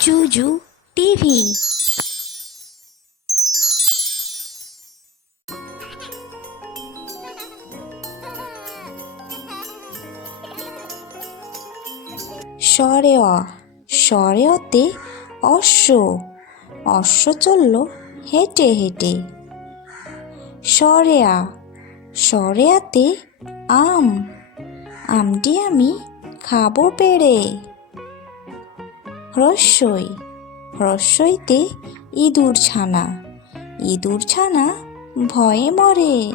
জুজু TV. স্বরে অ, স্বরে অতে অশ্ব, অশ্ব চলল হেঁটে হেঁটে। স্বরে আ, স্বরে আতে আম, আমটি আমি খাবো পেড়ে। হ্রস্বই, হ্রস্বইতে ইঁদুর ছানা, ইঁদুর ছানা ভয়ে মরে।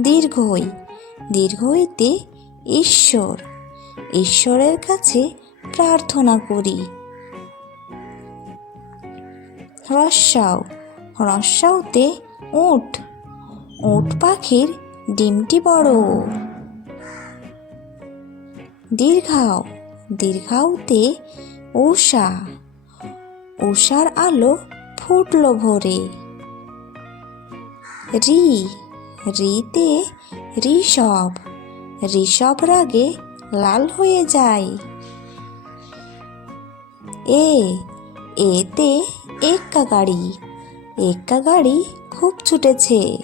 দীর্ঘই, দীর্ঘইতে ঈশ্বর, ঈশ্বরের কাছে প্রার্থনা করি। হ্রস্বাউ, হ্রস্বাউতে উট, উট পাখির ডিমটি বড়। দীর্ঘাউ, দীর্ঘাউতে উষা, উষার আলো ফুটলো ভোরে। রি, রিতে ঋষভ, ঋষভ রাগে লাল হয়ে যায়। এ, এতে এক্কা গাড়ি, এক্কা গাড়ি খুব ছুটেছে।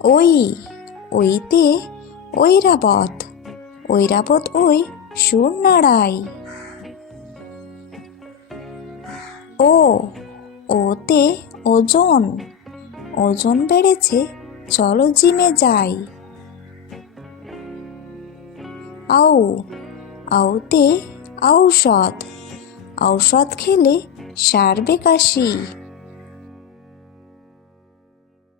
ওই, ওইতে ঐরাবত, ঐরাবত ওই সুর নাড়ায়। ও, ওতে ওজন, ওজন বেড়েছে চলো জিমে যাই। আউ, আউতে ঔষধ, ঔষধ খেলে সারবে কাশি।